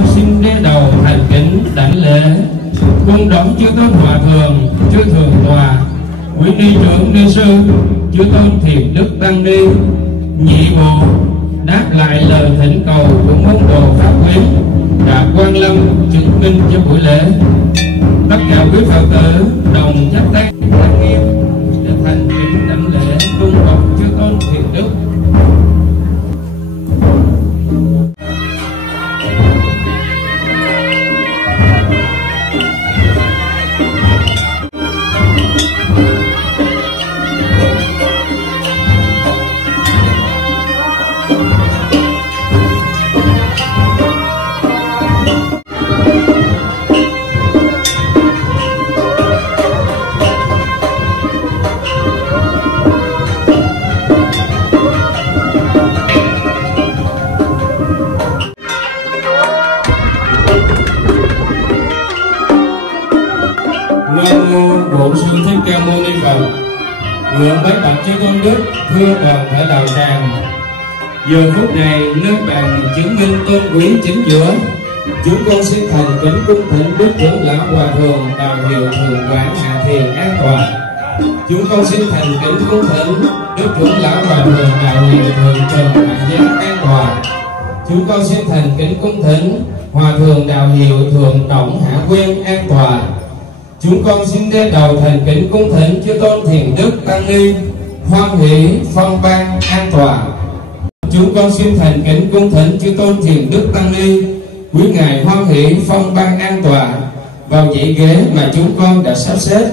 con xin đế đầu thành kính đảnh lễ cung đón chư tôn hòa thượng, chư thượng tọa, quý ni trưởng ni sư, chư tôn thiền đức tăng ni, nhị bộ đáp lại lời thỉnh cầu của môn đồ pháp quý đã quan lâm chứng minh cho buổi lễ. Tất cả quý Phật tử đồng chắp tay trang nghiêm để thành kính đảnh lễ cung bậc chư tôn thiền đức. Nam mô Bổn Sư Thích Ca Mâu Ni Phật. Nguyện bái bạch chư tôn đức thưa toàn thể đạo tràng. Giờ phút này nơi bàn chứng minh tôn quý chính giữa, chúng con xin thành kính cung thỉnh đức trưởng lão hòa thượng Đạo Hiệu Thường Quán Hạ Thiền an toàn. Chúng con xin thành kính cung thỉnh đức trưởng lão hòa thượng Đạo Hiệu Thường Trần Hạ Giác an toàn. Chúng con xin thành kính cung thỉnh hòa thượng Đạo Hiệu Thượng Trọng Hạ Quyên an toàn. Chúng con xin đế đầu thành kính cung thỉnh chư tôn thiền đức tăng ni hoan hỷ phong ban an toàn. Chúng con xin thành kính cung thỉnh chư tôn thiền đức tăng ni quý ngài hoan hỷ phong ban an toàn vào vị ghế mà chúng con đã sắp xếp.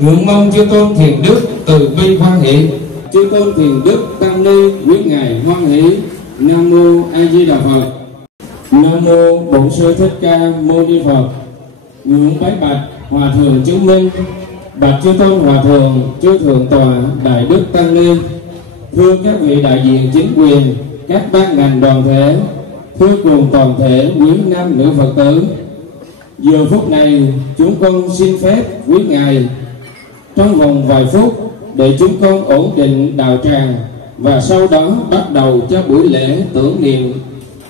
Nguyện mong chư tôn thiền đức từ bi hoan hỷ. Chư tôn thiền đức tăng ni quý ngài hoan hỷ. Nam mô A Di Đà Phật. Nam mô Bổn Sư Thích Ca Mâu Ni Phật. Nguyện bái bạch hòa thượng chứng minh, bạch chư tôn hòa thượng, chư thượng tọa, đại đức tăng ni, thưa các vị đại diện chính quyền, các ban ngành đoàn thể, thưa cùng toàn thể quý nam nữ Phật tử. Giờ phút này chúng con xin phép quý ngài trong vòng vài phút để chúng con ổn định đạo tràng, và sau đó bắt đầu cho buổi lễ tưởng niệm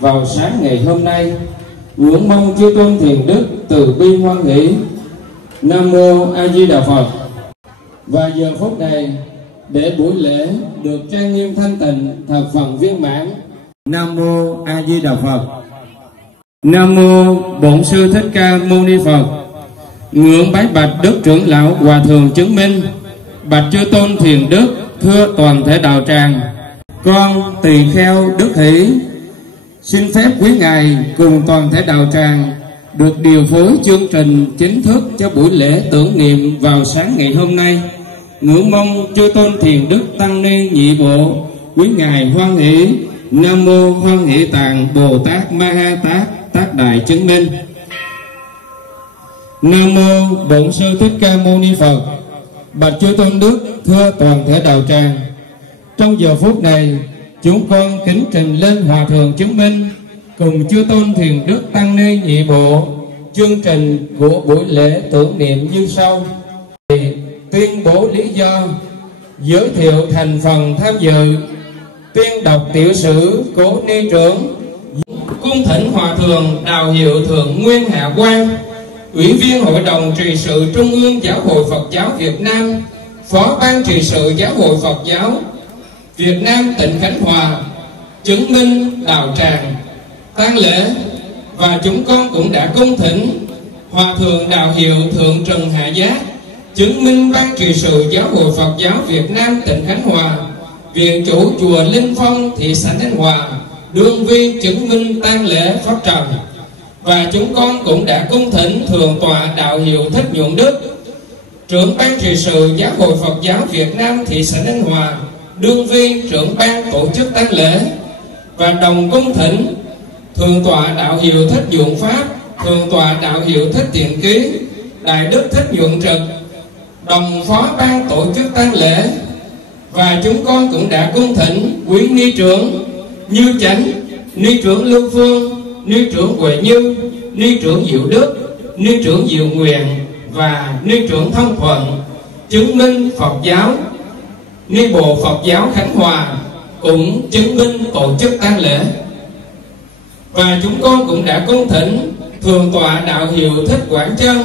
vào sáng ngày hôm nay. Nguyện mong chư tôn thiền đức từ bi hoan hỷ. Nam mô A Di Đà Phật. Và giờ phút này để buổi lễ được trang nghiêm thanh tịnh, thập phần viên mãn. Nam mô A Di Đà Phật. Nam mô Bổn Sư Thích Ca Mâu Ni Phật. Nguyện bái bạch đức trưởng lão hòa thượng chứng minh, bạch chư tôn thiền đức thưa toàn thể đạo tràng. Con tỳ kheo Đức Hỷ xin phép quý ngài cùng toàn thể đạo tràng được điều phối chương trình chính thức cho buổi lễ tưởng niệm vào sáng ngày hôm nay. Ngưỡng mong chư tôn thiền đức tăng ni nhị bộ quý ngài hoan hỷ. Nam mô Hoan Hỷ Tạng Bồ Tát Ma Ha Tát Tác Đại Chứng Minh. Nam mô Bổn Sư Thích Ca Mâu Ni Phật. Bạch chư tôn đức thưa toàn thể đạo tràng. Trong giờ phút này chúng con kính trình lên hòa thượng chứng minh cùng chư tôn thiền đức tăng ni nhị bộ chương trình của buổi lễ tưởng niệm như sau. Tuyên bố lý do, giới thiệu thành phần tham dự, tuyên đọc tiểu sử cố ni trưởng, cung thỉnh hòa thượng Đạo Hiệu Thượng Nguyên Hạ Quang, Ủy viên Hội đồng trị sự Trung ương Giáo hội Phật giáo Việt Nam, Phó ban trị sự Giáo hội Phật giáo Việt Nam tỉnh Khánh Hòa chứng minh đạo tràng tang lễ. Và chúng con cũng đã cung thỉnh hòa thượng Đạo Hiệu Thượng Trần Hạ Giác, chứng minh ban trị sự Giáo hội Phật giáo Việt Nam tỉnh Khánh Hòa, viện chủ chùa Linh Phong thị xã Khánh Hòa, đương viên chứng minh tang lễ pháp trần. Và chúng con cũng đã cung thỉnh thượng tọa Đạo Hiệu Thích Nhuận Đức, trưởng ban trị sự Giáo hội Phật giáo Việt Nam thị xã Khánh Hòa, đương viên trưởng ban tổ chức tang lễ. Và đồng cung thỉnh thượng tọa Đạo Hiệu Thích Nhuận Pháp, thượng tọa Đạo Hiệu Thích Thiện Ký, đại đức Thích Nhuận Trực, đồng phó ban tổ chức tang lễ. Và chúng con cũng đã cung thỉnh quý ni trưởng Như Chánh, ni trưởng Lưu Phương, ni trưởng Huệ Như, ni trưởng Diệu Đức, ni trưởng Diệu Nguyện và ni trưởng Thông Thuận, chứng minh Phật giáo. Ni bộ Phật giáo Khánh Hòa cũng chứng minh tổ chức tang lễ. Và chúng con cũng đã cung thỉnh Thượng tọa Đạo Hiệu Thích Quảng Chân,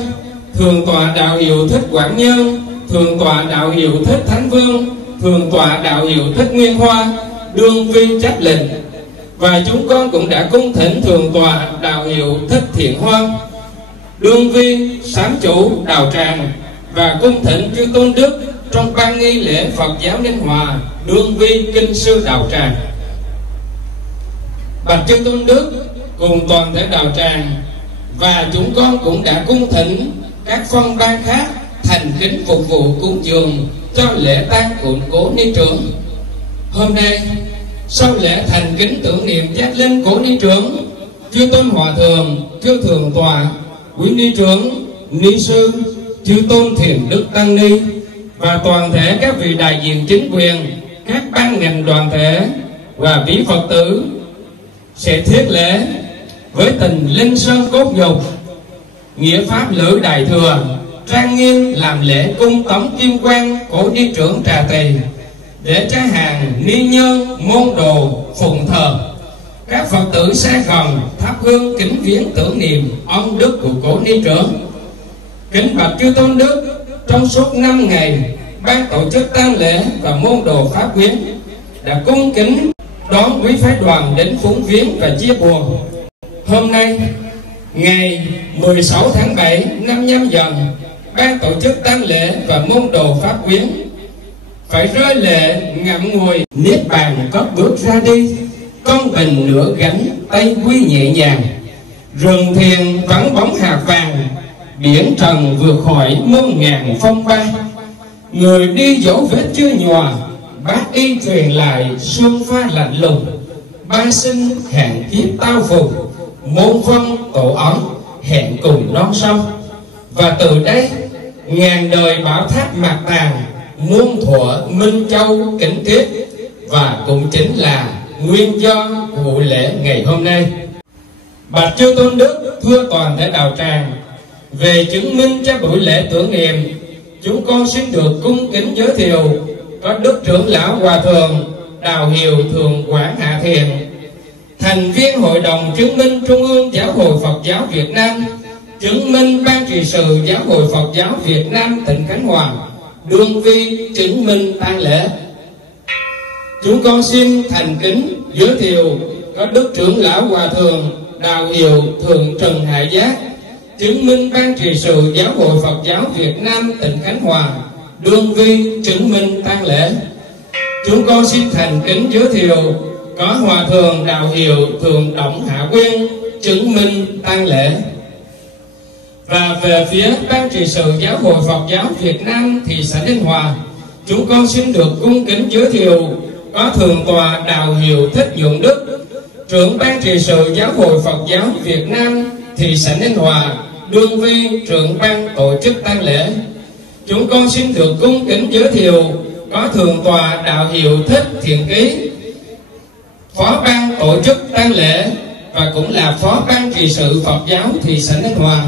Thượng tọa Đạo Hiệu Thích Quảng Nhân, Thượng tọa Đạo Hiệu Thích Thánh Vương, Thượng tọa Đạo Hiệu Thích Nguyên Hoa đương vi chấp lệnh. Và chúng con cũng đã cung thỉnh Thượng tọa Đạo Hiệu Thích Thiện Hoan đương vi sám chủ đạo tràng, và cung thỉnh chư tôn đức trong ban nghi lễ Phật giáo Ninh Hòa đương vi kinh sư đạo tràng. Bạch chư tôn đức cùng toàn thể đạo tràng, và chúng con cũng đã cung thỉnh các phong ban khác thành kính phục vụ cúng dường cho lễ tang của cố ni trưởng. Hôm nay sau lễ thành kính tưởng niệm giác linh cố ni trưởng, chư tôn hòa thượng, chư thượng tọa, quý ni trưởng, ni sư, chư tôn thiền đức tăng ni và toàn thể các vị đại diện chính quyền, các ban ngành đoàn thể và quý Phật tử sẽ thiết lễ với tình linh sơn cốt nhục, nghĩa pháp lữ đại thừa, trang nghiêm làm lễ cung tống kim quan cổ ni trưởng trà tỳ, để trai hàng ni nhân môn đồ phụng thờ. Các Phật tử xa gần thắp hương kính viếng tưởng niệm ân đức của cố ni trưởng. Kính bạch chư tôn đức, trong suốt 5 ngày ban tổ chức tang lễ và môn đồ pháp quyến đã cung kính đón quý phái đoàn đến phúng viếng và chia buồn. Hôm nay ngày 16 tháng 7 năm Nhâm Dần, ban tổ chức tang lễ và môn đồ pháp quyến phải rơi lệ ngậm ngùi niết bàn cất bước ra đi. Con bình nửa gánh tay quy nhẹ nhàng, rừng thiền vắng bóng hạt vàng, biển trần vượt khỏi muôn ngàn phong ba. Người đi dấu vết chưa nhòa, bác y truyền lại sương pha lạnh lùng. Ba sinh hẹn kiếp tao phục, môn phân tổ ấn hẹn cùng non sông. Và từ đây ngàn đời bảo tháp mạc tàng, muôn thuở Minh Châu kính tiết, và cũng chính là nguyên do của buổi lễ ngày hôm nay. Bạch chư tôn đức, thưa toàn thể đạo tràng, về chứng minh cho buổi lễ tưởng niệm, chúng con xin được cung kính giới thiệu có Đức trưởng lão Hòa thượng Đạo Hiệu Thượng Quảng Hạ Thiền, thành viên Hội đồng chứng minh Trung ương Giáo hội Phật giáo Việt Nam, chứng minh ban trị sự Giáo hội Phật giáo Việt Nam tỉnh Khánh Hòa, đương vi chứng minh tang lễ. Chúng con xin thành kính giới thiệu có Đức trưởng lão Hòa thượng Đạo Hiệu Thượng Trần Hải Giác, chứng minh ban trị sự Giáo hội Phật giáo Việt Nam tỉnh Khánh Hòa, đương vi chứng minh tang lễ. Chúng con xin thành kính giới thiệu có Hòa thượng Đạo Hiệu Thượng Động Hạ Quyên, chứng minh tang lễ. Và về phía ban trị sự Giáo hội Phật giáo Việt Nam thị xã Ninh Hòa, chúng con xin được cung kính giới thiệu có Thượng tọa Đạo Hiệu Thích Nhuận Đức, trưởng ban trị sự Giáo hội Phật giáo Việt Nam thị xã Ninh Hòa, đương vi trưởng ban tổ chức tang lễ. Chúng con xin được cung kính giới thiệu có Thượng tọa Đạo Hiệu Thích Thiện Ký, phó ban tổ chức tang lễ và cũng là phó ban trị sự Phật giáo thị xã Ninh Hòa.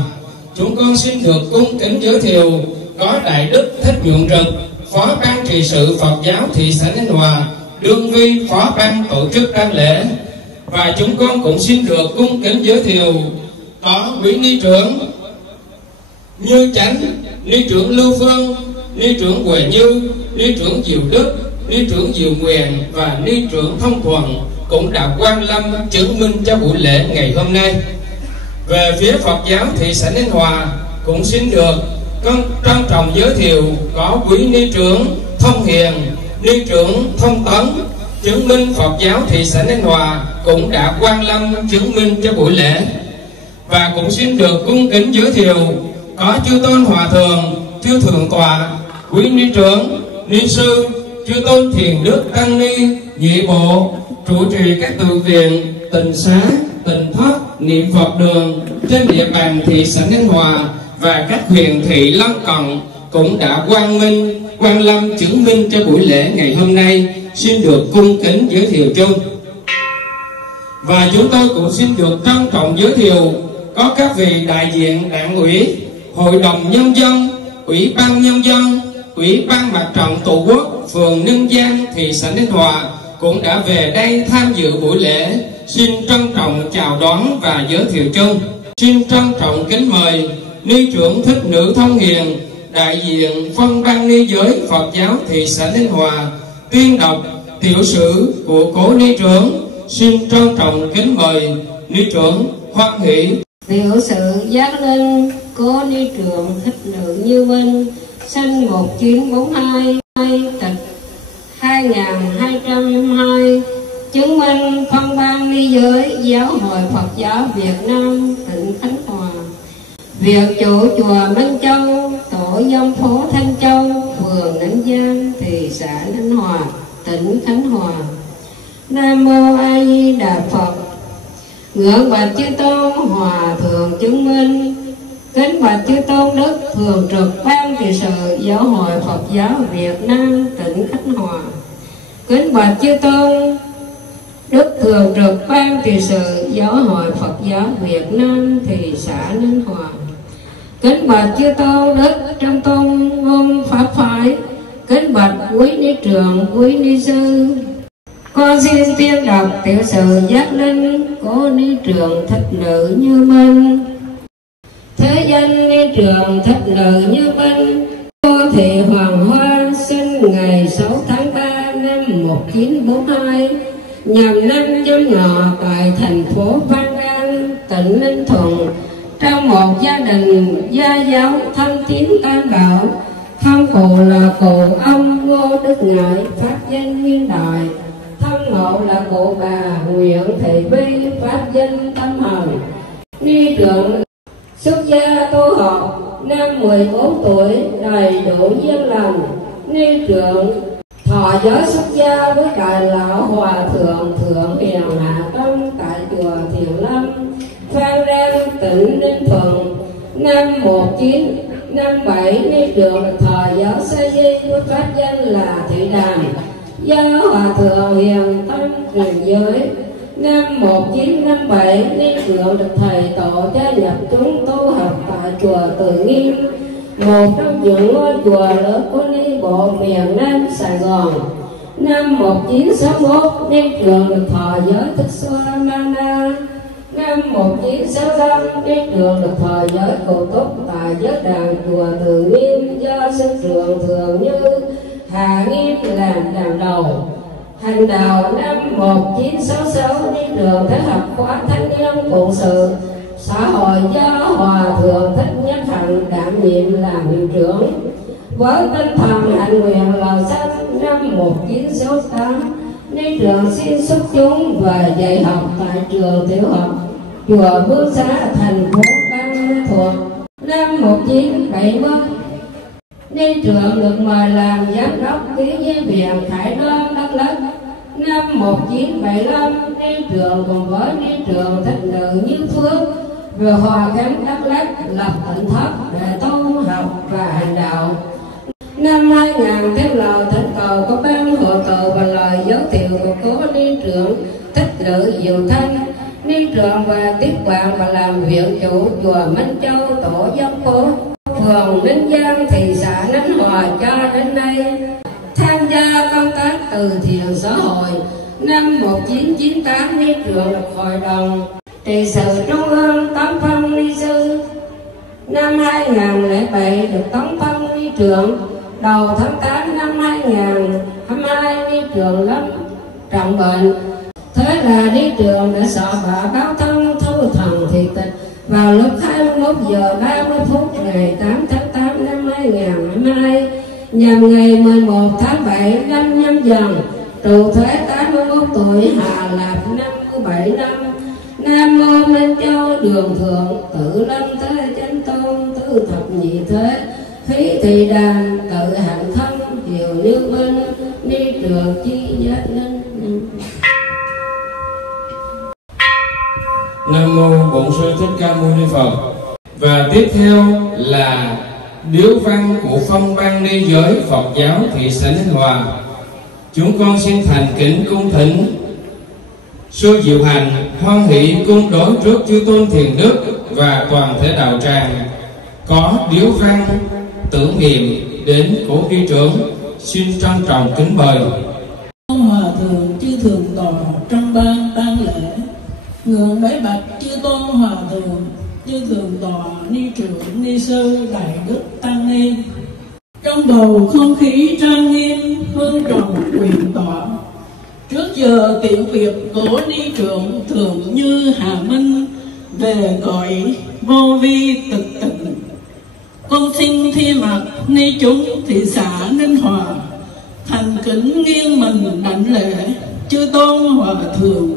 Chúng con xin được cung kính giới thiệu có Đại Đức Thích Nhuận Trực, phó ban trị sự Phật giáo thị xã Ninh Hòa, đương vi phó ban tổ chức tang lễ. Và chúng con cũng xin được cung kính giới thiệu có quý ni trưởng Như Chánh, ni trưởng Lưu Phương, ni trưởng Huệ Như, ni trưởng Diệu Đức, ni trưởng Diệu Nguyện và ni trưởng Thông Thuận cũng đã quan lâm chứng minh cho buổi lễ ngày hôm nay. Về phía Phật giáo thị xã Ninh Hòa cũng xin được trân trọng giới thiệu có quý ni trưởng Thông Hiền, ni trưởng Thông Tấn, chứng minh Phật giáo thị xã Ninh Hòa cũng đã quan lâm chứng minh cho buổi lễ. Và cũng xin được cung kính giới thiệu có chư tôn hòa thượng, chư thượng tọa, quý ni trưởng, ni sư, chư tôn thiền đức tăng ni, nhị bộ trụ trì các tự viện, tịnh xá, tịnh thất, niệm Phật đường trên địa bàn thị xã Ninh Hòa và các huyện thị lân cận cũng đã quan lâm chứng minh cho buổi lễ ngày hôm nay. Xin được cung kính giới thiệu chung. Và chúng tôi cũng xin được trân trọng giới thiệu có các vị đại diện đảng ủy, hội đồng nhân dân, ủy ban nhân dân, ủy ban mặt trận tổ quốc phường Ninh Giang thị xã Ninh Hòa cũng đã về đây tham dự buổi lễ. xin trân trọng chào đón và giới thiệu chung. Xin trân trọng kính mời Ni trưởng Thích Nữ Thông Hiền, đại diện phân ban ni giới Phật giáo thị xã Ninh Hòa, tuyên đọc tiểu sử của cố ni trưởng. Xin trân trọng kính mời ni trưởng hoan hỷ. Tiểu sử giác linh cố ni trưởng Thích Nữ Như Minh, sinh 1942, tịch 2202, chứng minh phân ban ni giới Giáo hội Phật giáo Việt Nam tỉnh Khánh Hòa, việc chủ chùa Minh Châu, tổ dân phố Thanh Châu, phường Ninh Giang, thị xã Ninh Hòa, tỉnh Khánh Hòa. Nam mô A Di Đà Phật. Ngưỡng bạch chư tôn hòa thượng chứng minh, kính bạch chư tôn đức thường trực ban trị sự Giáo hội Phật giáo Việt Nam tỉnh Khánh Hòa, kính bạch chư tôn đức thường trực ban trị sự Giáo hội Phật giáo Việt Nam thị xã Ninh Hòa, kính bạch chư tôn đức trong tôn môn pháp phái, kính bạch quý ni trưởng, quý ni sư. Con xin tuyên đọc tiểu sử giác linh cố ni trưởng Thích Nữ Như Minh. Thế danh ni trưởng Thích Nữ Như Minh, cô thị Hoàng Hoa, sinh ngày 6 tháng 3 năm 1942, nhằm năm Giáp Ngọ tại thành phố Phan Rang, tỉnh Ninh Thuận, trong một gia đình gia giáo thân tín tam bảo. Thân cụ là cụ ông Ngô Đức Ngải, pháp danh Nguyên Đại. Thân mộ là cụ bà Nguyễn Thị Vi, pháp danh Tâm Hồng. Ni trưởng xuất gia tu học, năm 14 tuổi, đầy đủ duyên lành. Ni trưởng thọ giới xuất gia với đại lão hòa thượng Thượng Hiền Hạ Tông tại chùa Thiền Lâm, Phan Rang, tỉnh Ninh Thuận. Năm 1957, ni trưởng thọ giới sa di với pháp danh là Thị Đàm, do hòa thượng Hiền Tâm truyền giới. Năm 1957, ni trưởng được thầy tổ gia nhập chúng tu học tại chùa Từ Nghiêm, một trong những ngôi chùa lớn của ni bộ miền Nam Sài Gòn. Năm 1961, ni trưởng được thọ giới Thích Xoa Mana. Năm 1965, ni trưởng được thọ giới Cầu Túc tại giới đàn chùa Từ Nghiêm do sư trưởng Thường Như Hà Nghiêm làm đàn đầu. Hành đạo năm 1966, ni trưởng thế học khóa thanh niên phụng sự xã hội do hòa thượng Thích Nhất Hạnh đảm nhiệm làm hiệu trưởng. Với tinh thần hạnh nguyện lời sanh, năm 1968, ni trưởng xin xuất chúng và dạy học tại trường tiểu học chùa Vương Xá, thành phố Ban Ma Thuột. Năm 1970, ni trưởng được mời làm giám đốc ký với viện Khải Đoan Đắk Lắk. Năm 1975, ni trưởng cùng với ni trưởng Thích Nữ Như Phước về Hòa Khánh Đắk Lắk lập tỉnh thất để tu học và hành đạo. Năm 2000, theo lời thỉnh cầu của ban hội cờ và lời giới thiệu của cố ni trưởng Thích Nữ Diệu Thanh, ni trưởng và tiếp quản và làm viện chủ chùa Minh Châu, tổ dân phố phường Ninh Giang, thị xã Ninh Hòa cho đến nay. Tham gia công tác từ thiện xã hội. Năm 1998, ni trưởng được hội đồng trị sự trung ương tống phân ni sư. Năm 2007 được tống phân ni trưởng. Đầu tháng 8 năm 2022, ni trưởng lâm trọng bệnh. Thế là ni trưởng đã soạn bản báo thông thu thần thị tịch vào lúc 21 giờ 30 phút ngày 8 tháng 8 năm 2022, nhằm ngày 11 tháng 7 năm Nhâm Dần, trụ thế 81 tuổi, Hà Lạp 57 năm. Nam mô Minh Châu Đường Thượng, Tự Lâm Thế Chánh Tôn, Tứ Thập Nhị Thế, Khí Thị Đàn, Tự Hạnh Thân, Diệu Như Minh, ni trưởng chi giác linh. Nam mô Bổn Sư Thích Ca Mâu Ni Phật. Và tiếp theo là điếu văn của phân ban ni giới Phật giáo thị xã Ninh Hòa. Chúng con xin thành kính cung thỉnh sư diệu hành hoan hỷ cung đối trước chư tôn thiền đức và toàn thể đạo tràng có điếu văn tưởng niệm đến cố ni trưởng. Xin trân trọng kính mời. Hòa thượng chư thượng tọa trong ban tang lễ Ngưỡng bái bạch chư tôn hòa thượng, chư thượng tọa ni trưởng ni sư đại đức tăng ni. Trong bầu không khí trang nghiêm hương tròn quyền tọa, trước giờ tiễn biệt của ni trưởng Thượng Như Hà Minh về gọi vô vi tịch tịnh, con xin thi mặt ni chúng thị xã Ninh Hòa thành kính nghiêng mình đảnh lễ chư tôn hòa thượng,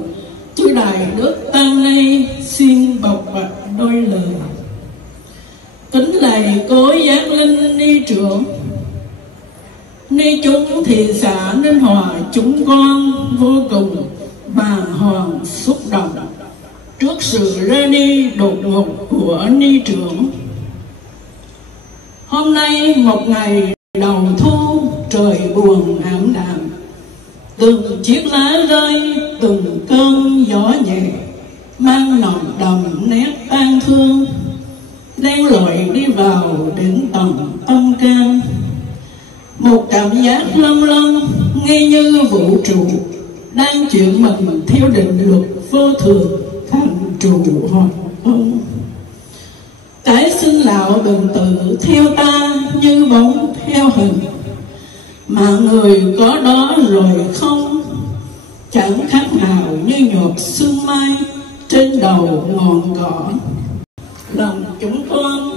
chư đại đức tăng ni, xin bộc bạch đôi lời. Kính lạy cố giác linh ni trưởng, ni chúng thị xã Ninh Hòa chúng con vô cùng bàng hoàng xúc động trước sự ra đi đột ngột của ni trưởng. Hôm nay một ngày đầu thu, trời buồn ảm đạm, từng chiếc lá rơi, từng cơn gió nhẹ mang nồng đậm nét tang thương, len lỏi đi vào đến tận tâm can. Một cảm giác lâng lâng nghe như vũ trụ đang chuyển mình theo định luật vô thường thành trụ hoạt ông. Cái sinh lão bệnh tử theo ta như bóng theo hình, mà người có đó rồi không, chẳng khác nào như nhột sương mai trên đầu ngọn cỏ. Lòng chúng con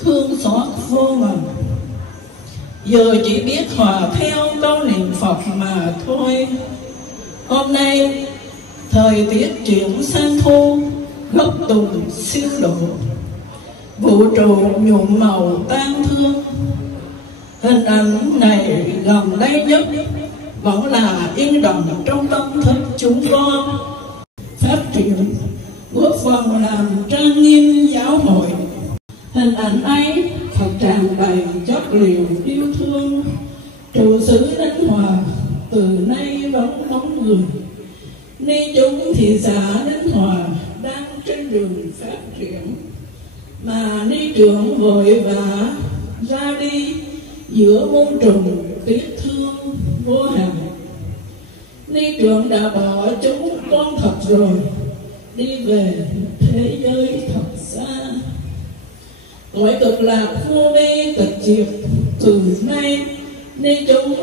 thương xót vô ngần, giờ chỉ biết hòa theo câu niệm Phật mà thôi. Hôm nay thời tiết chuyển sang thu, gốc tùng siêu độ, vũ trụ nhuộm màu tang thương. Hình ảnh này gần đây nhất vẫn là yên động trong tâm thức chúng con, phát triển góp phần làm trang nghiêm giáo hội. Hình ảnh ấy thật tràn đầy chất liệu yêu thương. Trụ xứ Ninh Hòa từ nay vẫn bóng người, ni chúng thị xã Ninh Hòa đang trên đường phát triển, mà ni trưởng vội vã ra đi giữa muôn trùng tiếc thương vô hạn. Ni trưởng đã bỏ chúng con thật rồi, đi về thế giới thật xa. Cõi cực lạc vô vi tịch diệt, từ nay ni chúng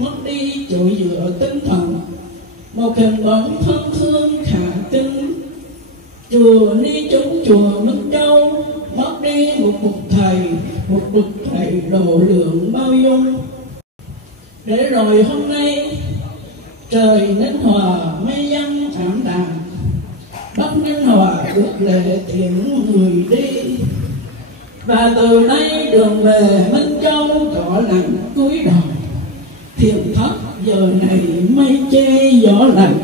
mất đi chỗ dựa tinh thần, một hình bóng thân thương khả kính. Chùa ni chúng chùa Minh Châu mất đi một bậc thầy độ lượng bao dung. Để rồi hôm nay trời Ninh Hòa mây giăng ảm đạm, Bắc Ninh Hòa được lệ tiễn người đi. Và từ nay đường về Minh Châu cỏ lặng cúi đầu, thiền thất giờ này mây che gió lạnh.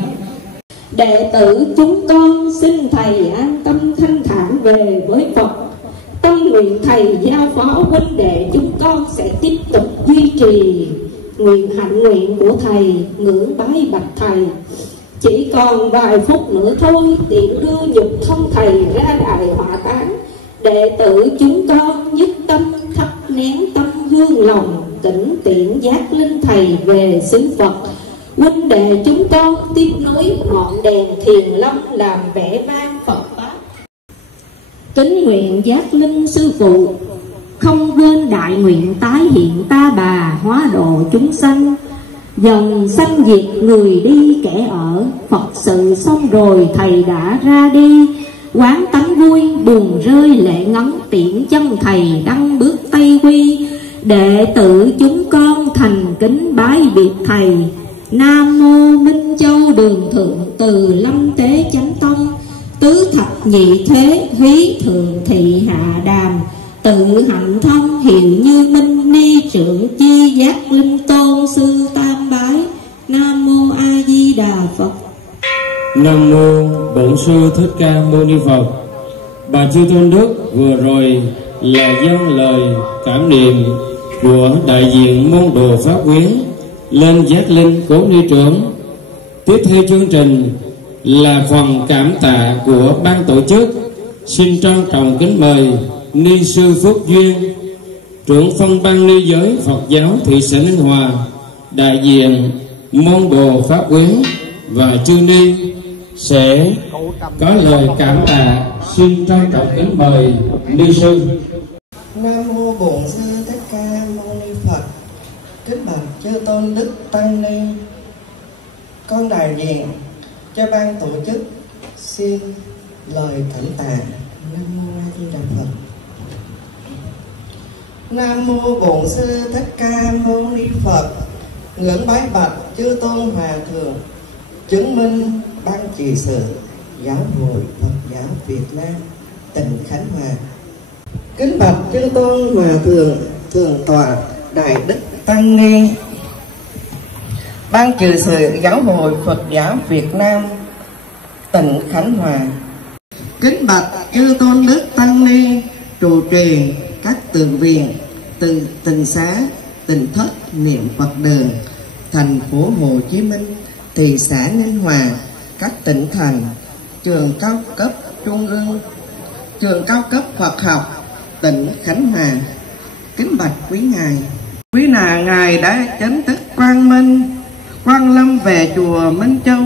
Đệ tử chúng con xin thầy an tâm thanh thản về với Phật. Tâm nguyện thầy giao phó huynh đệ chúng con sẽ tiếp tục duy trì nguyện hạnh nguyện của thầy, ngưỡng bái bạch thầy. Chỉ còn vài phút nữa thôi, tiện đưa nhục thân thầy ra đài hỏa táng. Đệ tử chúng con nhất tâm thắp nén tâm hương lòng, tỉnh tiện giác linh thầy về xứ Phật. Huynh đệ chúng tôi tiếp nối ngọn đèn thiền long làm vẻ vang Phật pháp. Kính nguyện giác linh sư phụ, không quên đại nguyện tái hiện ta bà, hóa độ chúng sanh. Dòng sanh diệt người đi kẻ ở, Phật sự xong rồi thầy đã ra đi. Quán tánh vui buồn rơi lệ ngấn, tiễn chân thầy đăng bước Tây Quy. Đệ tử chúng con thành kính bái biệt thầy. Nam mô Minh Châu đường thượng từ lâm tế chánh tông, tứ thập nhị thế húy thượng thị hạ đàm, tự hạnh thông hiệu như minh ni trưởng chi giác linh tôn sư tam bái. Nam mô A Di Đà Phật. Nam mô Bổn Sư Thích Ca Mâu Ni Phật. Bà chư tôn đức vừa rồi là dâng lời cảm niệm của đại diện môn đồ Pháp Quyến lên giác linh cố ni trưởng. Tiếp theo chương trình là phần cảm tạ của ban tổ chức. Xin trân trọng kính mời ni sư Phúc Duyên, trưởng phân ban ni giới Phật giáo thị xã Ninh Hòa, đại diện môn đồ Pháp Quyến và chư ni sẽ có lời cảm tạ. Xin trân trọng kính mời ni sư. Nam mô Bổn Sư Thích Ca Mâu Ni Phật. Kính bạch chư tôn đức tăng ni, con đại diện cho ban tổ chức xin lời thỉnh tạ. Nam mô A Di Đà Phật. Nam mô Bổn Sư Thích Ca Mâu Ni Phật. Ngưỡng bái bạch chư tôn hòa thượng, chứng minh ban trị sự Giáo hội Phật giáo Việt Nam tỉnh Khánh Hòa. Kính bạch chư tôn hòa thượng, thượng tọa đại đức tăng ni, ban trị sự Giáo hội Phật giáo Việt Nam tỉnh Khánh Hòa. Kính bạch chư tôn đức tăng ni, trụ trì các tượng viện, từ tịnh xá, tịnh thất, niệm Phật đường, thành phố Hồ Chí Minh, thị xã Ninh Hòa, các tỉnh thành, trường cao cấp trung ương, trường cao cấp Phật học tỉnh Khánh Hòa. Kính bạch quý ngài đã chính thức quang lâm về chùa Minh Châu,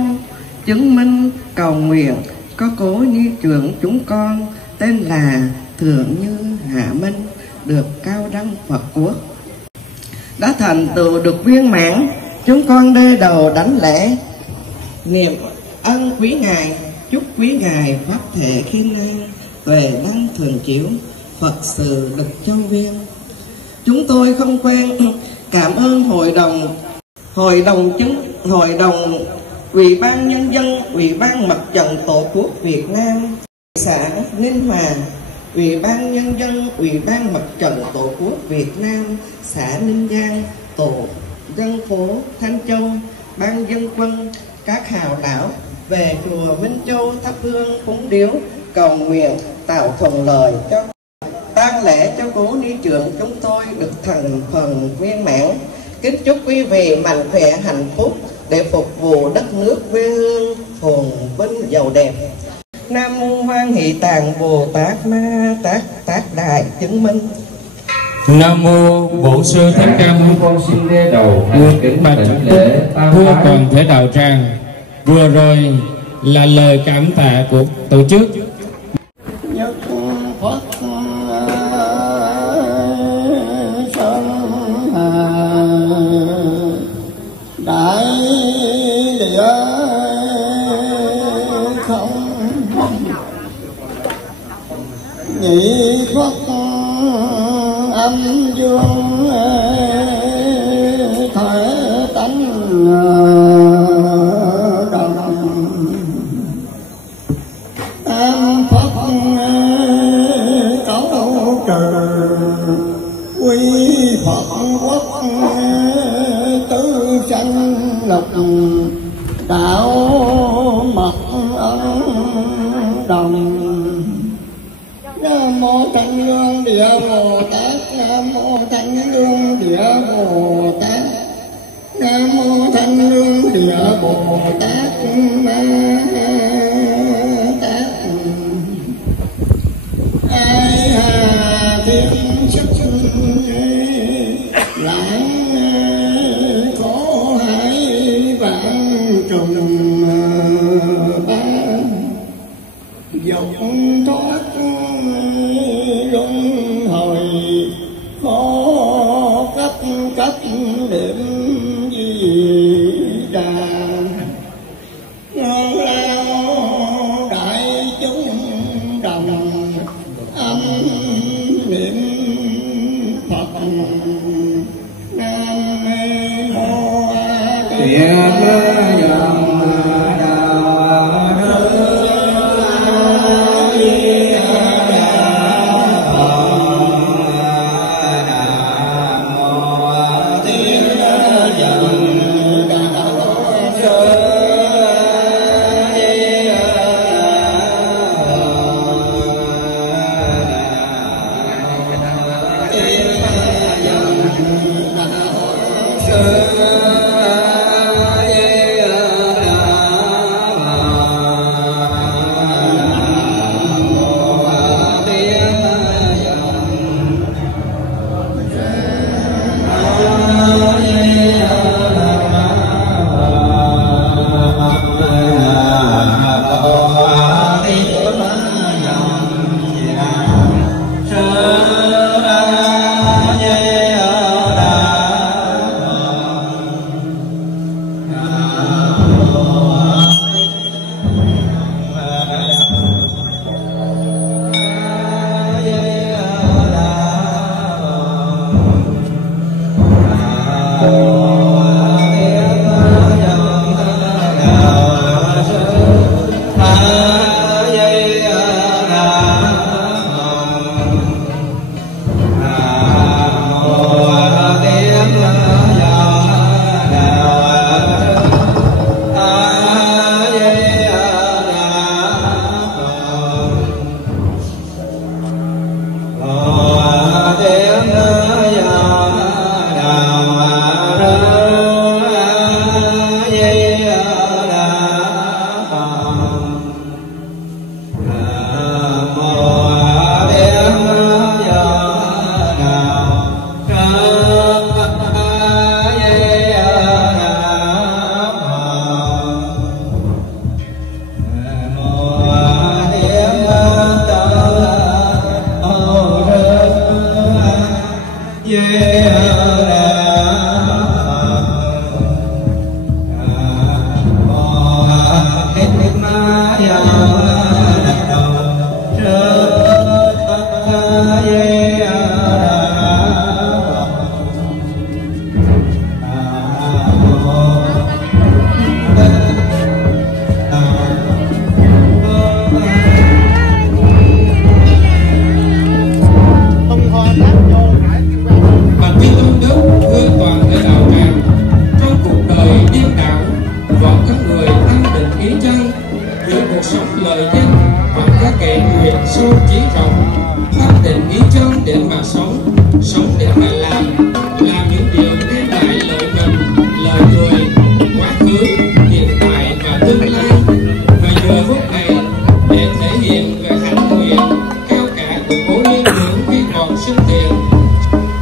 chứng minh cầu nguyện có cố ni trưởng chúng con tên là Thượng Như Hạ Minh được cao đăng Phật quốc, đã thành tựu được viên mãn. Chúng con đê đầu đảnh lễ niệm ân quý ngài, chúc quý ngài pháp thể khiên an, tuệ năng thường chiếu, Phật sự được châu viên. Chúng tôi không quên cảm ơn hội đồng Ủy ban Nhân dân, Ủy ban Mặt trận Tổ quốc Việt Nam xã Ninh Hòa, Ủy ban Nhân dân, Ủy ban Mặt trận Tổ quốc Việt Nam xã Ninh Giang, tổ dân phố Thanh Châu, ban dân quân, các hào đảo về chùa Minh Châu thắp hương cúng điếu cầu nguyện tạo thuận lợi cho tang lễ cho cố ni trưởng chúng tôi được thành phần viên mãn. Kính chúc quý vị mạnh khỏe hạnh phúc để phục vụ đất nước quê hương phồn vinh giàu đẹp. Nam mô Hoan Hỷ Tạng Bồ Tát Ma Tát Đại chứng minh. Nam mô Bổn Sư Thích Ca Mâu Ni Phật. Con xin đế đầu kính bạch lễ thưa toàn thể đạo tràng. Vừa rồi là lời cảm tạ của tổ chức. Nhất Phật Sơn Đại Địa không nhị Phật âm dương thể tánh đồng, tam Phật cấu trừ quy Phật quốc tứ sanh lục đạo mật ân đồng. Nam mô Thanh Lương Địa Bồ Tát, Nam mô Thanh Lương Địa Bồ Tát, Nam mô Thanh Lương Địa Bồ Tát Ma Tát. Ai hà thiên sức lãng khổ hải vạn trùng ba, dòng thoát luân hồi khó cấp điểm di đà. Ngon lao đại chúng đồng âm niệm Phật. Nam mô A Di Đà Phật. cuộc sống lời dân và các kệ nguyện sâu trí rộng, pháp định ý chân để mà sống để mà làm những điều đem lại lợi mình, lợi người, quá khứ, hiện tại và tương lai. Và giờ phút này để thể hiện về hạnh nguyện cao cả của cố Ni Trưởng khi còn sinh tiền,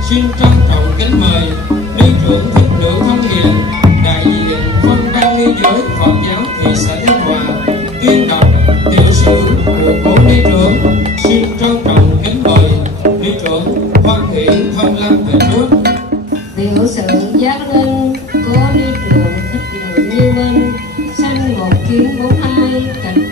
xin trân trọng kính mời Ni Trưởng Thích Nữ Thông Hiền, đại diện Phong ban Ni Giới Phật giáo thị xã Ninh Hòa, tuyên đọc tiểu sử của cố Ni Trưởng. Xin trân trọng kính mời Ni Trưởng Hoan Hỷ Thông Lâm về trước. Tiểu sử giác linh cố Ni Trưởng Thích Nữ Như Minh, sinh 1942, tịch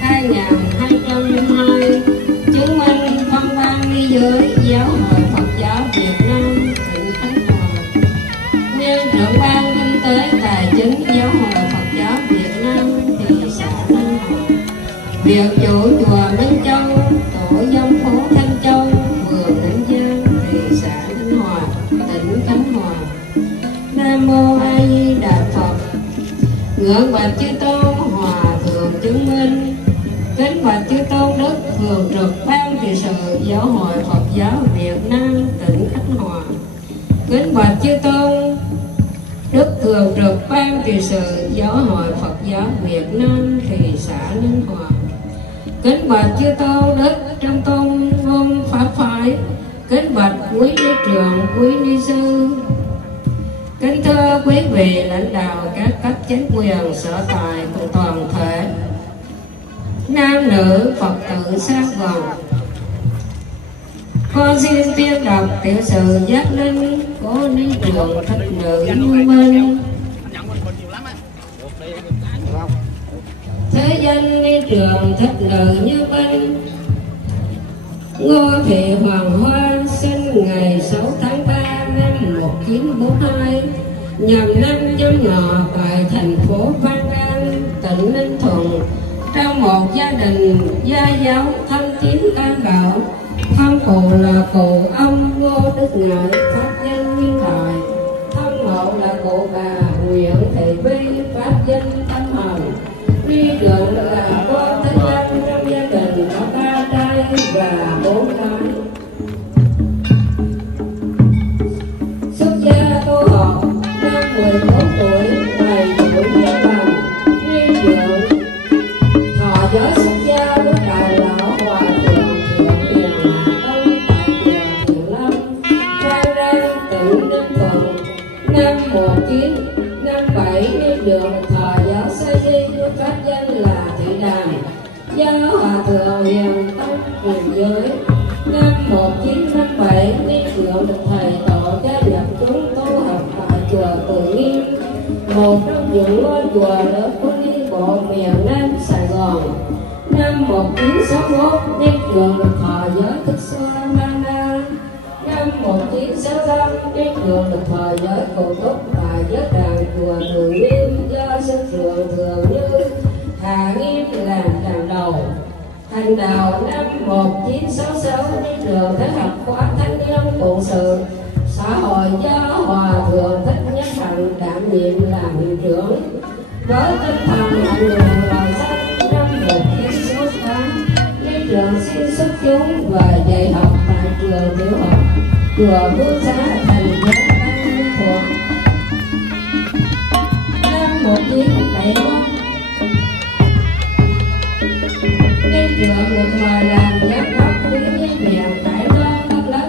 2202, chứng minh Phong ban Ni Giới Giáo hội Phật giáo Việt Nam tỉnh Khánh Hòa, nguyên trưởng ban kinh tế tài chính Giáo hội Phật giáo Việt Nam thị xã Ninh Hòa, việc chủ chùa Minh Châu, tổ dân phố Thanh Châu, phường Ninh Giang, thị xã Ninh Hòa, tỉnh Khánh Hòa. Nam mô A Di Đà Phật. Ngưỡng bạch chư tôn hòa thượng chứng minh, kính bạch chư tôn đức thường trực ban trị sự Giáo hội Phật giáo Việt Nam tỉnh Khánh Hòa, kính bạch chư tôn đức thường trực ban trị sự Giáo hội Phật giáo Việt Nam thị xã Ninh Hòa, kính bạch chư tôn đức trong tôn môn pháp phái, kính bạch quý ni trưởng, quý ni sư, kính thưa quý vị lãnh đạo các cấp chính quyền sở tại của toàn thể nam nữ Phật tử sát gần. Con xin tuyên đọc tiểu sử giác linh cố Ni Trưởng Thích Nữ Như Minh. Thế danh Ni Trưởng Thích Nữ Như Minh, Ngô Thị Hoàng Hoa, sinh ngày 6 tháng 3 năm 1942, nhằm năm Châm Ngọ tại thành phố Văn An, tỉnh Ninh Thuận, trong một gia đình gia giáo thân tín tam bảo. Thân phụ là cụ ông Ngô Đức Ngải, pháp danh Nguyên Đại. Thân mẫu là cụ bà Nguyễn Thị Vi, pháp danh Tâm Hồng. Ni Trưởng là con thứ năm trong gia đình, có 3 trai và 4 gái. Xuất gia tu học năm 14 tuổi, thầy tuổi gia bằng. Ni Trưởng thọ giới xuất gia với đại lão hòa thượng Thượng Hiền Hạ Tông tại chùa Thiện Lâm, Phan Rang, tỉnh Ninh Thuận. Năm 1957, Ni Trưởng thọ giáo sa di với pháp danh là Thị Đàm, do hòa thượng Hiền Tông truyền giới. Năm 1957, Ni Trưởng được thầy tổ gia nhập chúng tu học tại chùa Từ Nghiêm, một trong những ngôi chùa lớn của Ni bộ miền Nam Sài Gòn. Năm 1961, Ni Trưởng được thọ giới Thích Xoa Mana. Năm 1965, Ni Trưởng được thọ giới Cụ Túc tại giới đàn chùa Từ Nghiêm, do sư trưởng Thường Như Hà Nghiêm làm tràng đầu. Thành đạo năm 1966, Ni Trưởng tới học khóa thanh niên phụng sự xã hội do hòa thượng Thích Nhất Hạnh đảm nhiệm làm hiệu trưởng. Với tinh thần mọi người vào danh, năm 1968, Ni Trưởng xin xuất chúng và dạy học tại trường tiểu học chùa Phước Xá, thành phố An Thuận. Năm 1971, Ni Trưởng được mời làm giám đốc quý y viện Cải Lương Đắk Lắk.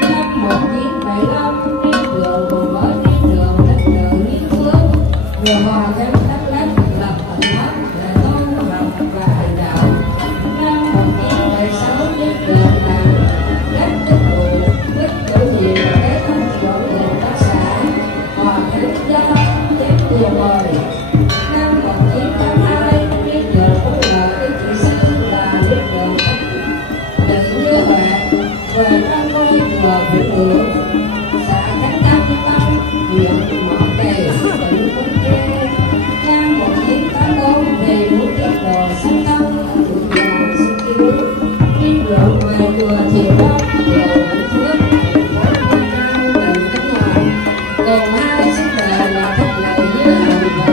Năm 1975, Ni Trưởng cùng với Ni Trưởng Thích Nữ Nghiêm Phước vừa hòa gắn Đắk Lắk lập Tịnh Thất để tu học và hành đạo. Năm 1976, Ni Trưởng làm các chức vụ chức chủ nhiệm kế toán trưởng viện các xã hòa gắn do chép tiền bồi. Năm 1982, Ni Trưởng có một cái chỉ sư là Ni Trưởng Thích Nữ Như Huệ về trong ngôi chùa Vĩnh Ngưỡng, xã Khánh Tâm Tông, huyện Mỏ Cày, tỉnh Bến Tre. Năm 1984, về muốn tiết độ Sanh Tông ở chủ nhà Sư Kiều, Ni Trưởng về chùa Thiện Đông, chùa Vĩnh Phước, thành phố Nha Trang, tỉnh Khánh Hòa, cùng hai sư đệ là Thích Nữ Như Hạnh và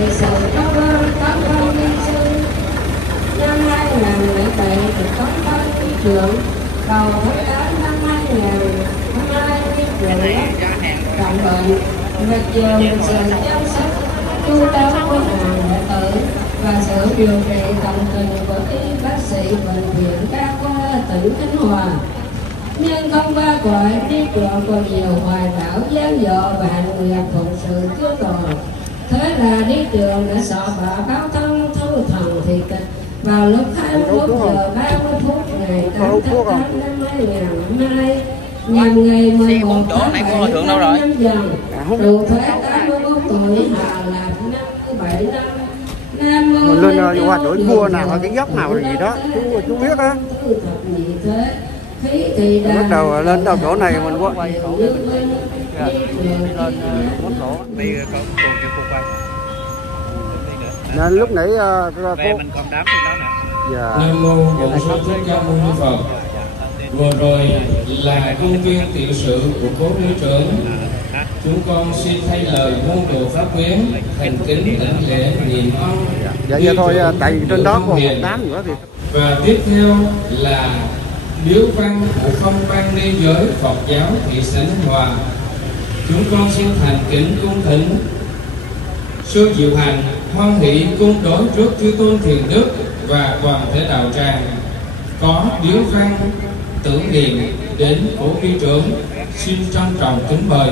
ngày sự có ơn có ơn nhân sư. Năm 2007 được có ơn lý trưởng cầu tháng 8 năm 2022 lý trưởng trọng bệnh và trường sự chăm sóc chu đáo của hàng đệ tử và sự điều trị tận tình của y bác sĩ bệnh viện đa khoa tỉnh Khánh Hòa. Nhưng không qua gọi đi trọn còn nhiều hoài bão gian dọ và hành nghiệp phụng sự chúa toàn. Thế là đi trường đã sọ bạ báo thân thu thần thị tịch vào lúc 21 giờ 30 phút ngày 8 tháng 8 năm 2022 nhằm ngày 11 tháng 7 năm Dần, trụ thế 81 tuổi, Hà Lạc 57 năm. Mình lên qua đổi cua nào ở cái dốc nào là gì đó chú biết á. Bắt đầu lên đầu chỗ này mình quá lên quốc lộ đi còn cái khu quay nên lúc nãy về mình còn đám trên đó nè. Nam mô Bổn Sư Thích Ca Mâu Ni Phật. Vừa rồi là công viên tiểu sự của cố lý trưởng. Chúng con xin thay lời môn đồ pháp quyến thành kính lãnh lễ niệm ân. Dạ giờ thôi tại vì trên đó còn một đám nữa thì. Và tiếp theo là điếu văn của Phong Ban Ni Giới Phật giáo thị xã Khánh Hòa. Chúng con xin thành kính cung thỉnh sư diệu hành hoan hỷ cung đối trước chư tôn thiền đức và toàn thể đạo tràng có điếu văn tưởng niệm đến cổ vi trưởng. Xin trân trọng kính mời.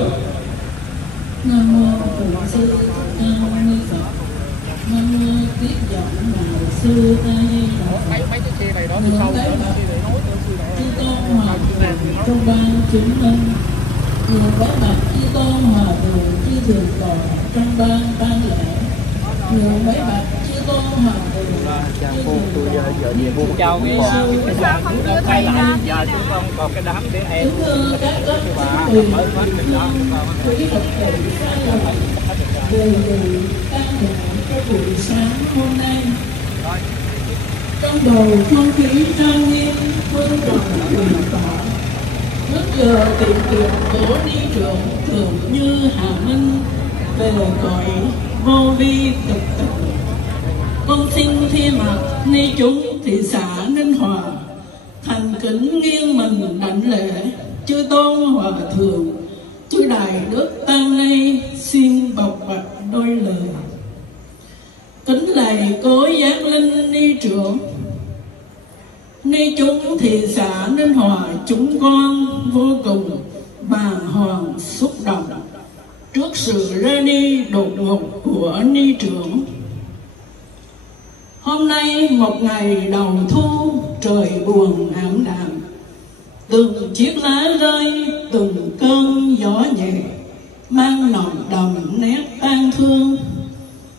Nam mô Bổn Sư Thích Ca Mâu Ni Phật. Nam mô Tiếp Dẫn Đạo Sư A Di Đà Phật. Nguyện tế bạch chư tôn hòa thượng trong ban chứng minh. Nguyện tế bạch chư tôn hòa thượng chư thượng tọa trong ban tang lễ. Nguyện tế bạch chư tôn hòa thượng chư thượng tọa. Chào cái quay lại giờ chúng con còn cái đám để em các quý Phật tử sai lầm về căn hộ cho buổi sáng hôm nay. Trong bầu không khí trang nghiêm hương hoàng quyền tỏa, trước giờ tiệm kiệm của đi trưởng thường như Hà Minh về cõi vô vi thực tử. Con xin thi mặt ni chúng thị xã Ninh Hòa thành kính nghiêng mình đảnh lễ chư tôn hòa thượng chư đại đức tăng ni, xin bộc bạch đôi lời. Kính lạy cố giác linh ni trưởng, ni chúng thị xã Ninh Hòa chúng con vô cùng bàng hoàng xúc động trước sự ra đi đột ngột của ni trưởng. Hôm nay một ngày đầu thu, trời buồn ảm đạm, từng chiếc lá rơi, từng cơn gió nhẹ mang nồng đậm nét tang thương,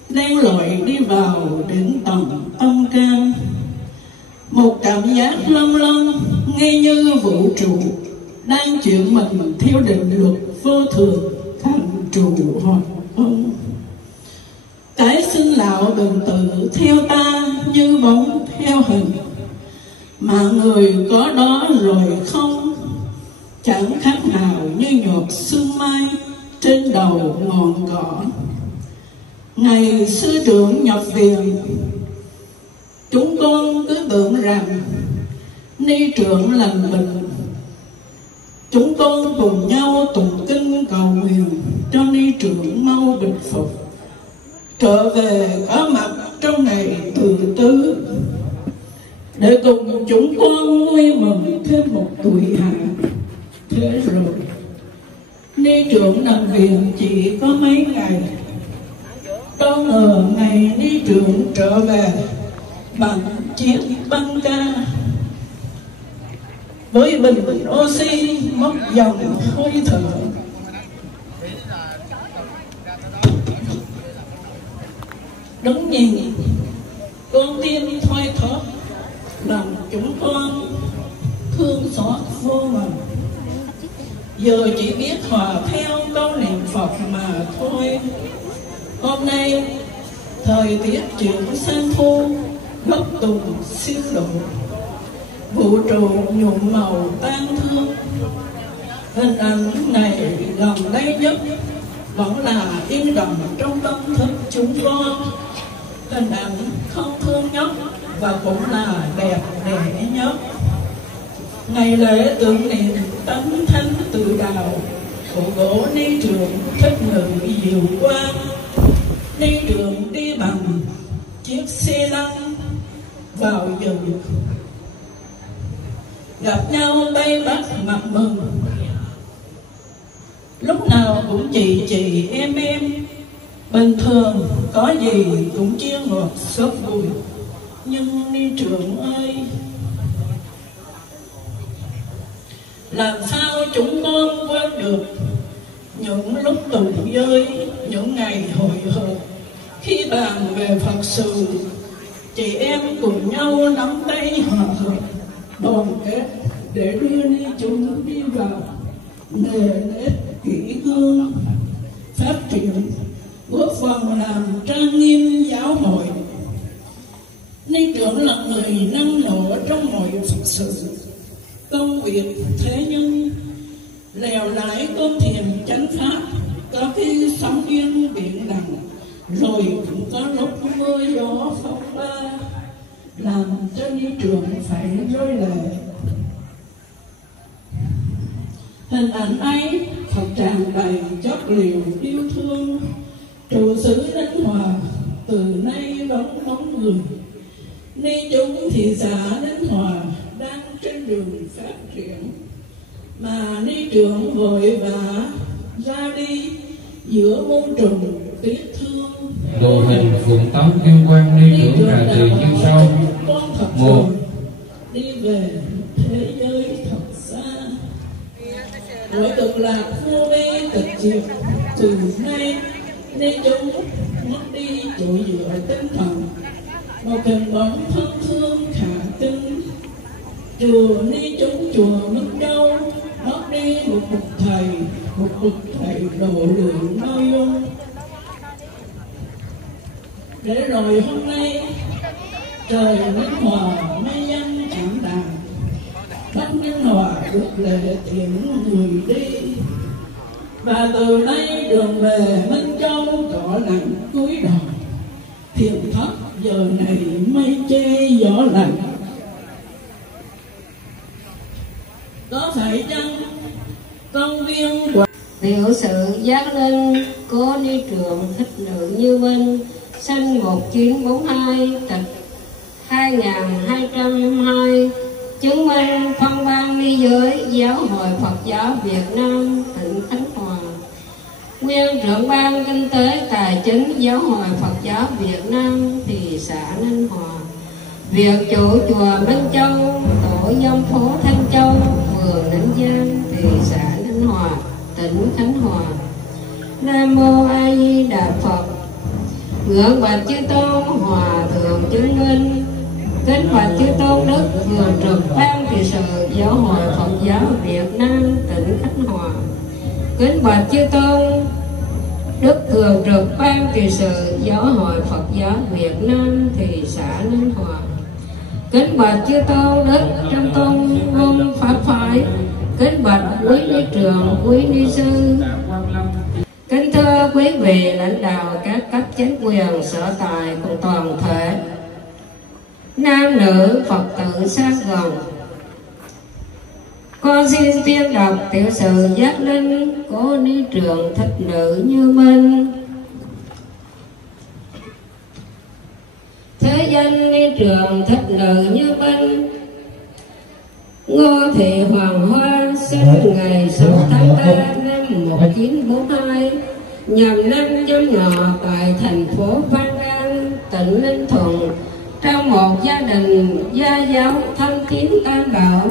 len lỏi đi vào đến tận tâm can. Một cảm giác lâng lâng nghe như vũ trụ đang chuyển mình theo định luật vô thường thành trụ hoạt ông. Cái sinh lão bệnh tử theo ta như bóng theo hình, mà người có đó rồi không, chẳng khác nào như nhột sương mai trên đầu ngọn cỏ. Ngày sư trưởng nhập viện, chúng con cứ tưởng rằng ni trưởng lành bệnh. Chúng con cùng nhau tụng kinh cầu nguyện cho ni trưởng mau bình phục, trở về có mặt trong ngày từ tứ, để cùng chúng con vui mừng thêm một tuổi hạ. Thế rồi ni trưởng nằm viện chỉ có mấy ngày, đâu ngờ ngày ni trưởng trở về bằng chiếc băng ca với bình oxy móc dòng hơi thở. Đứng nhìn con tim thoi thóp, lòng chúng con thương xót vô vàn. Giờ chỉ biết hòa theo câu niệm Phật mà thôi. Hôm nay thời tiết chuyển sang thu, gốc tùng siêu độ, vũ trụ nhuộm màu tang thương. Hình ảnh này gần đây nhất vẫn là in đậm trong tâm thức chúng con. Hình ảnh không thương nhất và cũng là đẹp đẽ nhất. Ngày lễ tưởng niệm tấn thánh tự đạo của gỗ Ni Trưởng Thích Nữ Diệu Quang. Ni Trưởng đi bằng chiếc xe lăn vào rừng, gặp nhau tay bắt mặt mừng, lúc nào cũng chị em. Bình thường có gì cũng chia ngọt xốp vui, nhưng Ni Trưởng ơi, làm sao chúng con quên được những lúc tụng giới, những ngày hội họp khi bàn về Phật sự, chị em cùng nhau nắm tay hòa hợp đoàn kết để đưa Ni chúng đi vào nề nếp kỷ cương, phát triển, góp phần làm trang nghiêm giáo hội. Ni Trưởng là người năng nổ trong mọi Phật sự, công việc thế nhân, lèo lái con thuyền chánh pháp, có khi sóng yên biển đằng, rồi cũng có lúc mưa gió phong ba, làm cho Ni Trưởng phải rơi lệ. Hình ảnh ấy thật tràn đầy chất liệu yêu thương. Trụ xứ Ninh Hòa từ nay vẫn bóng người. Ni chúng thị xã Ninh Hòa đang trên đường phát triển, mà Ni Trưởng vội vã ra đi giữa muôn trùng tiếc thương. Đồ hình phượng tấm kim quan Ni Trưởng Hà Từ như sau. Một, đi về thế giới thật xa, mỗi cực lạc vô vi tịch diệt. Từ nay Ni chúng mất đi chỗ dựa tinh thần, một hình bóng thân thương khả tinh. Chùa Ni chúng chùa Minh Châu mất đi một bậc thầy độ lượng bao dung. Để rồi hôm nay trời Ninh Hòa mây danh ảm đạm, Bắc Ninh Hòa được lệ tiễn người đi. Và từ nay đường về Minh Châu cỏ lặng cúi đầu, thiền thất giờ này mây che gió lạnh. Có phải chăng công viên Tiểu sự giác linh cố Ni Trưởng Thích Nữ Như Minh, sinh 1942, tịch 2202, chứng minh phong ban ni giới Giáo hội Phật giáo Việt Nam tỉnh Khánh Hòa, nguyên trưởng ban kinh tế tài chính Giáo hội Phật giáo Việt Nam thị xã Ninh Hòa, việc chủ chùa Minh Châu, tổ dân phố Thanh Châu, phường Ninh Giang, thị xã Ninh Hòa, tỉnh Khánh Hòa. Nam mô A Di Đà Phật. Ngưỡng bạch chư tôn hòa thượng chứng minh, kính bạch chư tôn đức thường trực ban trị sự Giáo hội Phật giáo Việt Nam tỉnh Khánh Hòa, kính bạch chư tôn đức thường trực ban trị sự Giáo hội Phật giáo Việt Nam thị xã Ninh Hòa, kính bạch chư tôn đức trong tôn môn pháp phái, kính bạch quý Ni Trưởng, quý Ni sư, kính thưa quý vị lãnh đạo các cấp chính quyền sở tại cùng toàn thể nam nữ Phật tử sát gần. Con xin tuyên đọc tiểu sự giác linh của Ni Trưởng Thích Nữ Như Minh. Thế danh Ni Trưởng Thích Nữ Như Minh, Ngô Thị Hoàng Hoa, sinh ngày 6 tháng 3 năm 1942, nhằm năm Nhâm Ngọ tại thành phố Phan Rang, tỉnh Ninh Thuận, trong một gia đình gia giáo thân tín tam bảo.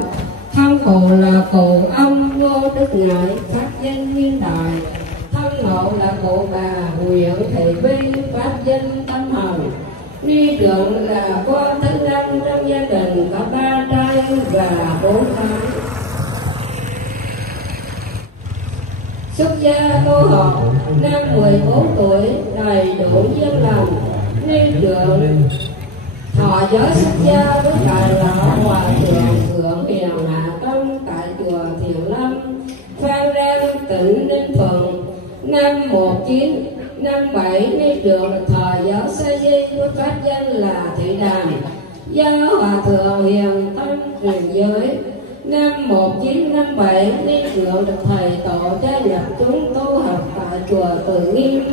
Thân phụ là cụ ông Ngô Đức Ngải, pháp danh Nguyên Đại. Thân mẫu là cụ bà Nguyễn Thị Vi, pháp danh Tâm Hồng. Ni Trưởng là con thứ năm trong gia đình, có 3 trai và 4 gái. Xuất gia tu học năm 14 tuổi, đầy đủ duyên lành. Ni Trưởng thọ giới xuất gia với đại lão hòa thượng Thượng Hiền Hạ Tông tại chùa Thiền Lâm, Phan Rang, tỉnh Ninh Thuận năm 19 1957 ni trường được thờ giáo sa di với pháp danh là Thị Đàm, do hòa thượng Hiền Tâm truyền giới. Năm 1957 ni trường được thầy tổ gia nhập chúng tu học tại chùa Từ Nghiêm,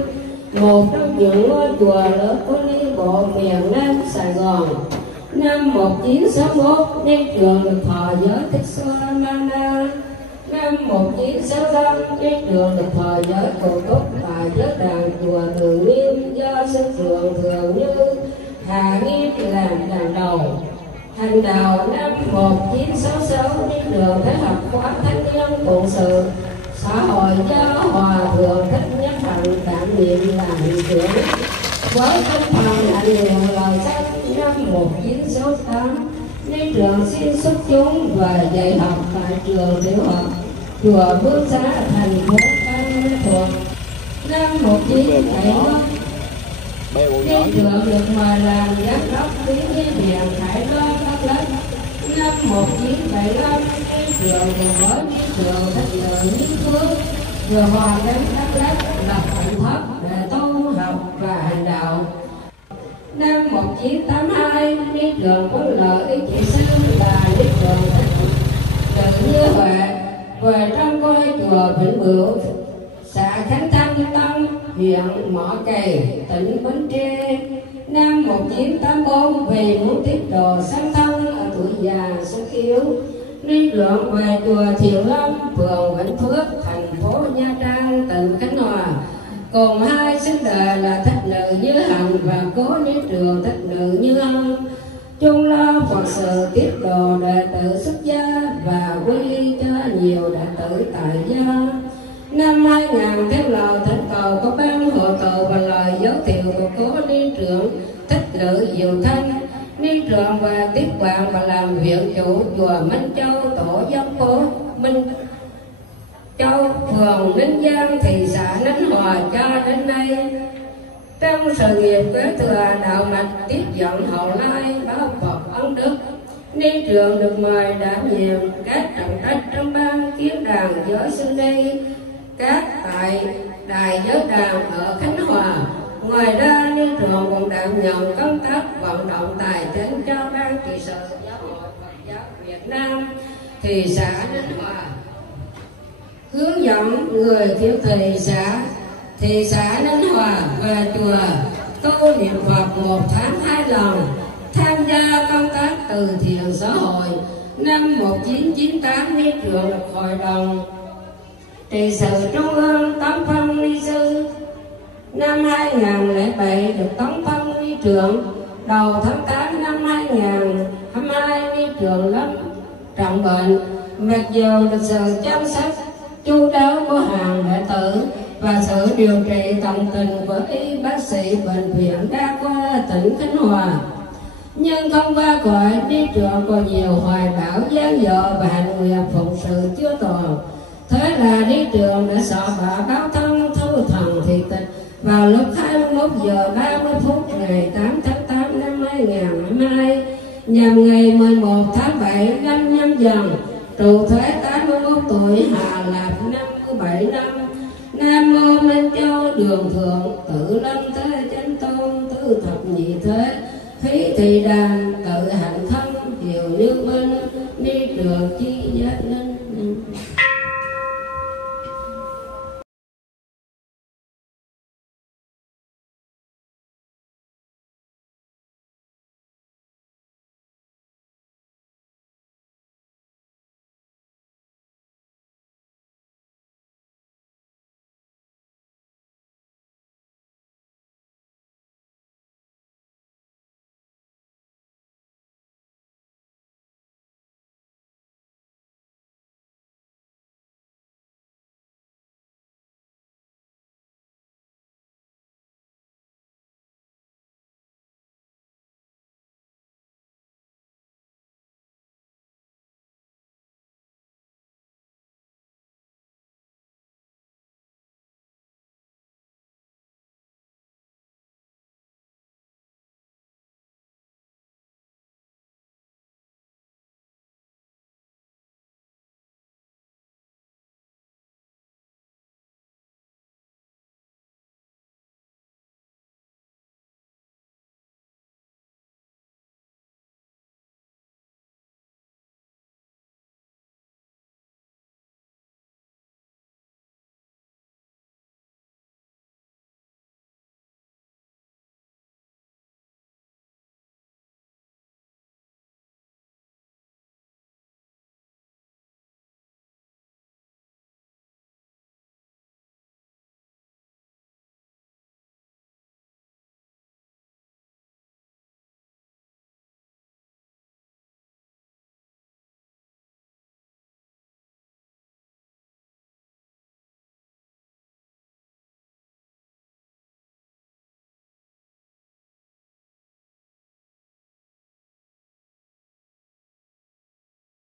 một trong những ngôi chùa lớn của Ni Bộ miền Nam Sài Gòn. Năm 1961 ni trường được thọ giới Thích Sa Mana. Năm 1965 ni trường được thọ giới Cầu Túc tại giới đàn chùa Từ Nghiêm do sư trưởng Thường Như Hà Nghiêm làm đàn đầu. Hành đạo năm 1966 ni trường Thế học khóa thanh niên phụng sự xã hội do hòa thượng Thích Nhất Hạnh đảm nhiệm làm hiệu trưởng. Với tinh thần ảnh hưởng lời sách năm 1968, ni trường xin xuất chúng và dạy học tại trường tiểu học chùa Bướm Xá thành phố Phan Thiết Thuận. Năm 1971, ni trường được mời làm giám đốc tiếng viện Hải Đô Đắk Lắk. Năm 1975, ni trường cùng với ni trường Thích Nữ Nhất Phước vừa hòa đến Đắk Lắk lập hạnh thất để tu học và hành đạo. Năm 1982, ni trường có lợi ý chỉ sư là ni trường Tự Như Huệ về trong ngôi chùa Vĩnh Bửu, xã Khánh Thanh Tân, huyện Mỏ Cày, tỉnh Bến Tre. Năm 1984, vì muốn tiếp độ sáng thân ở tuổi già sức yếu, ni trưởng về chùa Thiện Lâm, phường Vĩnh Phước, thành phố Nha Trang, tỉnh Khánh Hòa, cùng hai sư đệ là Thích Nữ Như Hạnh và cố ni trường Thích Nữ Như Hân, chung lo phật sự tiếp độ đệ tử xuất gia và quy y cho nhiều đệ tử tại gia. Năm 2000, theo lời thỉnh cầu của ban hội cầu và lời giới thiệu của cố ni trưởng Thích Nữ Diệu Thanh, ni trưởng và tiếp quản và làm viện chủ chùa Minh Châu, tổ dân phố Minh Châu, phường Ninh Giang, thị xã Ninh Hòa cho đến nay. Trong sự nghiệp kế thừa đạo mạch tiếp dẫn hậu lai báo Phật ân đức, ni trưởng được mời đảm nhiệm các trọng trách trong ban kiến đàn giới sư ni các tại đài giới đàn ở Khánh Hòa. Ngoài ra, ni trưởng còn đảm nhận công tác vận động tài chính cho ban trị sự giáo hội Phật giáo Việt Nam thị xã Ninh Hòa, hướng dẫn người thiếu thị xã Ninh Hòa về chùa tu niệm Phật 1 tháng 2 lần, tham gia công tác từ thiện xã hội. Năm 1998, ni trưởng được hội đồng trị sự trung ương tống phân ni sư. Năm 2007 được tống phân ni trưởng. Đầu tháng 8 năm 2022, ni trưởng lâm trọng bệnh, mặc dù được sự chăm sóc chu đáo của hàng đệ tử và sự điều trị tận tình của y bác sĩ bệnh viện đa khoa tỉnh Khánh Hòa, nhưng không qua khỏi, ni trưởng còn nhiều hoài bão gian dở và hành nguyện phụng sự chưa toàn. Thế là ni trưởng đã soạn báo thân thu thần thị tịch vào lúc 21 giờ 30 phút ngày 8 tháng 8 năm 2022, nhằm ngày 11 tháng 7 năm Nhâm Dần, trụ thế 81 tuổi, Hà Lạp 57 năm. Nam mô Minh Châu Đường Thượng, Tự Lâm Thế Chánh Tôn, Tứ Thập Nhị Thế, Khí Thị Đàn, Tự Hạnh Thân, Điều Như Minh, ni trưởng chi giác linh.